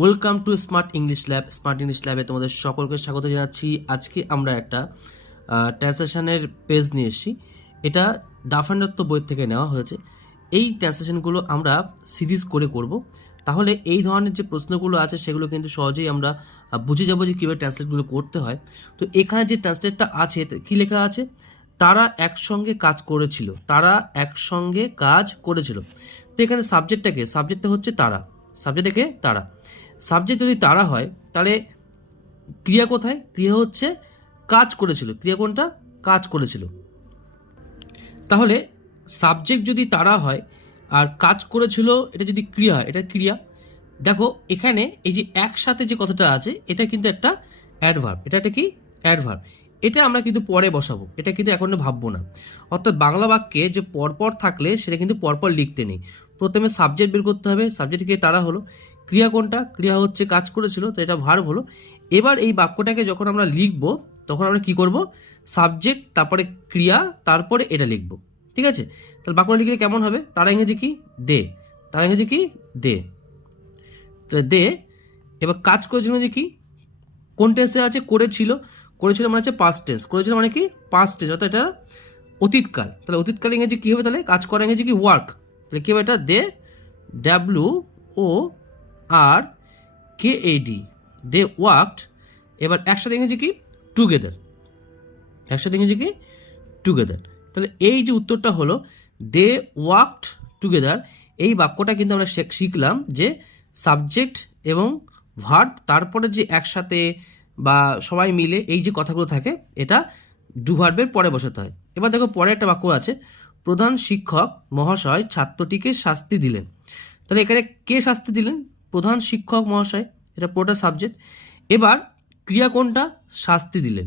Welcome to smart English lab. Smart English ল্যাবে তোমাদের সকলকে স্বাগত জানাচ্ছি। আজকে আমরা একটা ট্রান্সলেশনের পেজ নিয়ে এসেছি। এটা ডাফান্ডত্ব বই থেকে নেওয়া হয়েছে। এই ট্রান্সলেশনগুলো আমরা সিরিজ করে করব, তাহলে এই ধরনের যে প্রশ্নগুলো আছে সেগুলো কিন্তু সহজেই আমরা বুঝে যাবো যে কীভাবে ট্রান্সলেটগুলো করতে হয়। তো এখানে যে ট্রান্সলেটটা আছে কী লেখা আছে, তারা একসঙ্গে কাজ করেছিল, তারা একসঙ্গে কাজ করেছিল। তো এখানে সাবজেক্টটা হচ্ছে তারা, সাবজেক্টটাকে তারা। সাবজেক্ট যদি তারা হয় তাহলে ক্রিয়া কোথায়? ক্রিয়া হচ্ছে কাজ করেছিল। ক্রিয়া কোনটা? কাজ করেছিল। তাহলে সাবজেক্ট যদি তারা হয় আর কাজ করেছিল এটা যদি ক্রিয়া হয়, এটা ক্রিয়া। দেখো এখানে এই যে একসাথে যে কথাটা আছে এটা কিন্তু একটা অ্যাডভার্ব। এটা একটা কি? অ্যাডভার্ব। এটা আমরা কিন্তু পরে বসাবো, এটা কিন্তু এখন ভাববো না। অর্থাৎ বাংলা বাক্যে যে পরপর থাকলে সেটা কিন্তু পরপর লিখতে নেই। প্রথমে সাবজেক্ট বের করতে হবে, সাবজেক্টকে তারা হলো। ক্রিয়া কোনটা? ক্রিয়া হচ্ছে কাজ করেছিল, তো এটা ভার্ব হলো। এবার এই বাক্যটাকে যখন আমরা লিখব তখন আমরা কি করব? সাবজেক্ট, তারপরে ক্রিয়া, তারপরে এটা লিখব। ঠিক আছে? তাহলে বাক্যটা লিখলে কেমন হবে? তারা ইংরেজি কি? দে। তারা ইংরেজি কি? দে। তো দে। এবার কাজ করেছিল যে কি? কোন টেন্সে আছে? করেছিল। করেছিল মানে হচ্ছে পাস্ট টেন্স। করেছিল মানে কি? পাস্ট টেন্স, অর্থাৎ এটা অতীতকাল। তাহলে অতীতকাল ইংরেজি কী হবে? তাহলে কাজ করা ইংরেজি কি? ওয়ার্ক। তাহলে কী হবে এটা? দে, WORKAD, দে ওয়ার্কড। এবার একসাথে ইংরেজি কি? টুগেদার। একসাথে ইংরেজি কি? টুগেদার। তাহলে এই যে উত্তরটা হলো দে ওয়ার্কড টুগেদার। এই বাক্যটা কিন্তু আমরা শিখলাম যে সাবজেক্ট এবং ভার্ব, তারপরে যে একসাথে বা সবাই মিলে এই যে কথাগুলো থাকে এটা ডু ভার্বের পরে বসাতে হয়। এবার দেখো পরে একটা বাক্য আছে, প্রধান শিক্ষক মহাশয় ছাত্রটিকে শাস্তি দিলেন। তাহলে এখানে কে শাস্তি দিলেন? প্রধান শিক্ষক মহাশয়, এটা পুরোটা সাবজেক্ট। এবার ক্রিয়া কোনটা? শাস্তি দিলেন।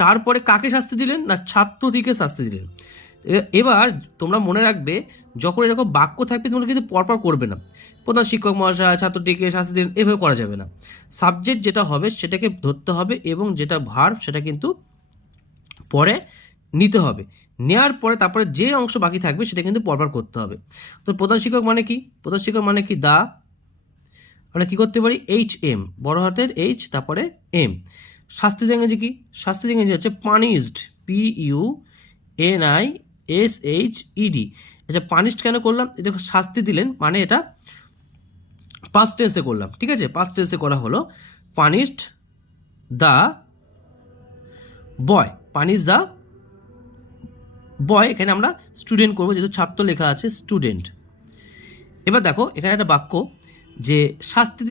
তারপরে কাকে শাস্তি দিলেন? না, ছাত্রটিকে শাস্তি দিলেন। এবার তোমরা মনে রাখবে, যখন এরকম বাক্য থাকবে তোমরা কিন্তু পরপর করবে না। প্রধান শিক্ষক মহাশয় ছাত্রটিকে শাস্তি দিলেন, এভাবে করা যাবে না। সাবজেক্ট যেটা হবে সেটাকে ধরতে হবে এবং যেটা ভার্ব সেটা কিন্তু পরে নিতে হবে। নেওয়ার পরে তারপরে যে অংশ বাকি থাকবে সেটা কিন্তু পরপর করতে হবে। তো প্রধান শিক্ষক মানে কি? প্রধান শিক্ষক মানে কি? দা। আমরা কী করতে পারি? HM, বড় হাতের H, তারপরে M। শাস্তি ইংরেজি কি? শাস্তি ইংরেজি হচ্ছে পানিশড, PUNISHED। আচ্ছা, পানিশড কেন করলাম? এটা শাস্তি দিলেন মানে এটা পাস্ট টেন্সে করলাম। ঠিক আছে? পাস্ট টেন্সে করা হলো punished the boy. Punish the boy, এখানে আমরা স্টুডেন্ট করবো যেহেতু ছাত্র লেখা আছে, স্টুডেন্ট। এবার দেখো এখানে একটা বাক্য যে শাস্তি